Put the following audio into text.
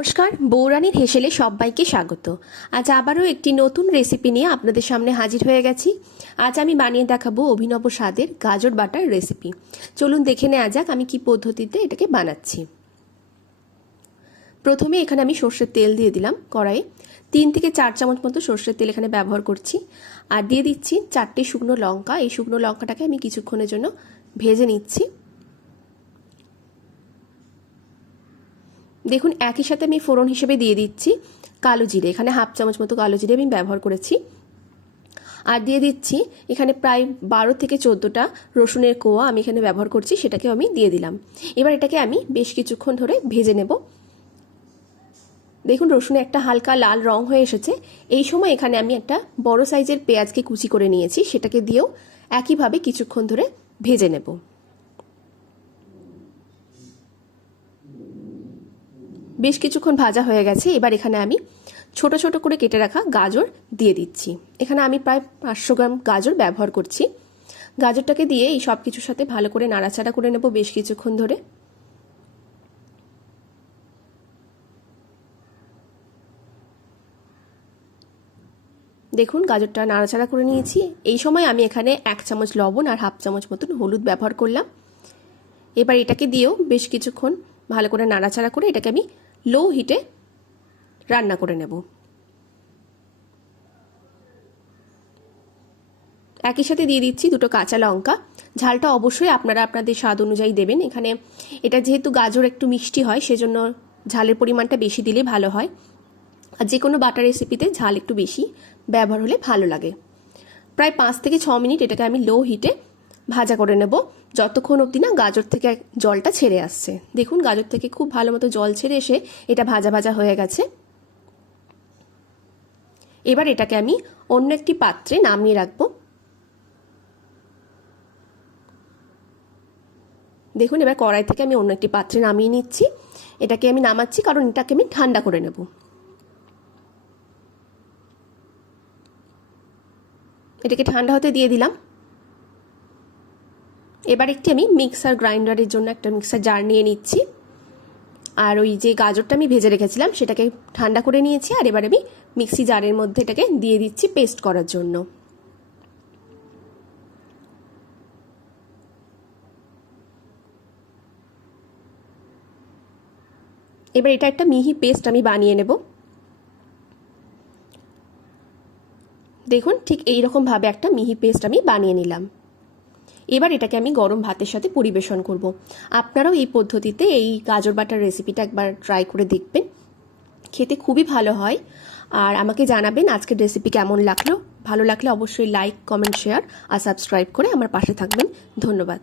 নমস্কার, বৌরানীর হেসেলে সবাইকে স্বাগত। আজ আবারও একটি নতুন রেসিপি নিয়ে আপনাদের সামনে হাজির হয়ে গেছি। আজ আমি বানিয়ে দেখাবো অভিনব স্বাদের গাজর বাটার রেসিপি চলুন দেখে নেওয়া যাক আমি কি পদ্ধতিতে এটাকে বানাচ্ছি। প্রথমে এখানে আমি সর্ষের তেল দিয়ে দিলাম কড়াইয়ে। তিন থেকে চার চামচ মতো সর্ষের তেল এখানে ব্যবহার করছি। আর দিয়ে দিচ্ছি চারটে শুকনো লঙ্কা। এই শুকনো লঙ্কাটাকে আমি কিছুক্ষণের জন্য ভেজে নিচ্ছি। দেখুন, একই সাথে আমি ফোড়ন হিসেবে দিয়ে দিচ্ছি কালো জিরে। এখানে হাফ চামচ মতো কালো জিরে আমি ব্যবহার করেছি। আর দিয়ে দিচ্ছি এখানে প্রায় বারো থেকে চোদ্দোটা রসুনের কোয়া আমি এখানে ব্যবহার করছি সেটাকে আমি দিয়ে দিলাম। এবার এটাকে আমি বেশ কিছুক্ষণ ধরে ভেজে নেব। দেখুন, রসুনে একটা হালকা লাল রং হয়ে এসেছে। এই সময় এখানে আমি একটা বড় সাইজের পেঁয়াজকে কুচি করে নিয়েছি, সেটাকে দিয়েও একইভাবে কিছুক্ষণ ধরে ভেজে নেব। বেশ কিছুক্ষণ ভাজা হয়ে গেছে। এবার এখানে আমি ছোট ছোট করে কেটে রাখা গাজর দিয়ে দিচ্ছি। এখানে আমি প্রায় পাঁচশো গ্রাম গাজর ব্যবহার করছি। গাজরটাকে দিয়ে এই সব কিছুর সাথে ভালো করে নাড়াচাড়া করে নেব বেশ কিছুক্ষণ ধরে। দেখুন, গাজরটা নাড়াচাড়া করে নিয়েছি। এই সময় আমি এখানে এক চামচ লবণ আর হাফ চামচ মতন হলুদ ব্যবহার করলাম। এবার এটাকে দিয়েও বেশ কিছুক্ষণ ভালো করে নাড়াচাড়া করে এটাকে আমি লো হিটে রান্না করে নেব। একই সাথে দিয়ে দিচ্ছি দুটো কাঁচা লঙ্কা। ঝালটা অবশ্যই আপনারা আপনাদের স্বাদ অনুযায়ী দেবেন। এখানে এটা যেহেতু গাজর একটু মিষ্টি হয়, সেজন্য ঝালের পরিমাণটা বেশি দিলে ভালো হয়। আর যে কোনো বাটার রেসিপিতে ঝাল একটু বেশি ব্যবহার হলে ভালো লাগে। প্রায় পাঁচ থেকে ছ মিনিট এটাকে আমি লো হিটে ভাজা করে নেব। যতক্ষণ অবধি না গাজর থেকে জলটা ছেড়ে আসছে। দেখুন, গাজর থেকে খুব ভালো মতো জল ছেড়ে এসে এটা ভাজা ভাজা হয়ে গেছে। এবার এটাকে আমি অন্য একটি পাত্রে নামিয়ে রাখব। দেখুন, এবার কড়াই থেকে আমি অন্য একটি পাত্রে নামিয়ে নিচ্ছি। এটাকে আমি নামাচ্ছি কারণ এটাকে আমি ঠান্ডা করে নেব। এটাকে ঠান্ডা হতে দিয়ে দিলাম। এবার একটি আমি মিক্সার গ্রাইন্ডারের জন্য একটা মিক্সার জার নিয়ে নিচ্ছি। আর ওই যে গাজরটা আমি ভেজে রেখেছিলাম, সেটাকে ঠান্ডা করে নিয়েছি আর এবার আমি মিক্সি জারের মধ্যে এটাকে দিয়ে দিচ্ছি পেস্ট করার জন্য। এবার এটা একটা মিহি পেস্ট আমি বানিয়ে নেব। দেখুন, ঠিক এই ভাবে একটা মিহি পেস্ট আমি বানিয়ে নিলাম। এবার এটাকে আমি গরম ভাতের সাথে পরিবেশন করব। আপনারাও এই পদ্ধতিতে এই গাজর বাটার রেসিপিটা একবার ট্রাই করে দেখবেন। খেতে খুবই ভালো হয়। আর আমাকে জানাবেন আজকের রেসিপি কেমন লাগল। ভালো লাগলে অবশ্যই লাইক কমেন্ট শেয়ার আর সাবস্ক্রাইব করে আমার পাশে থাকবেন। ধন্যবাদ।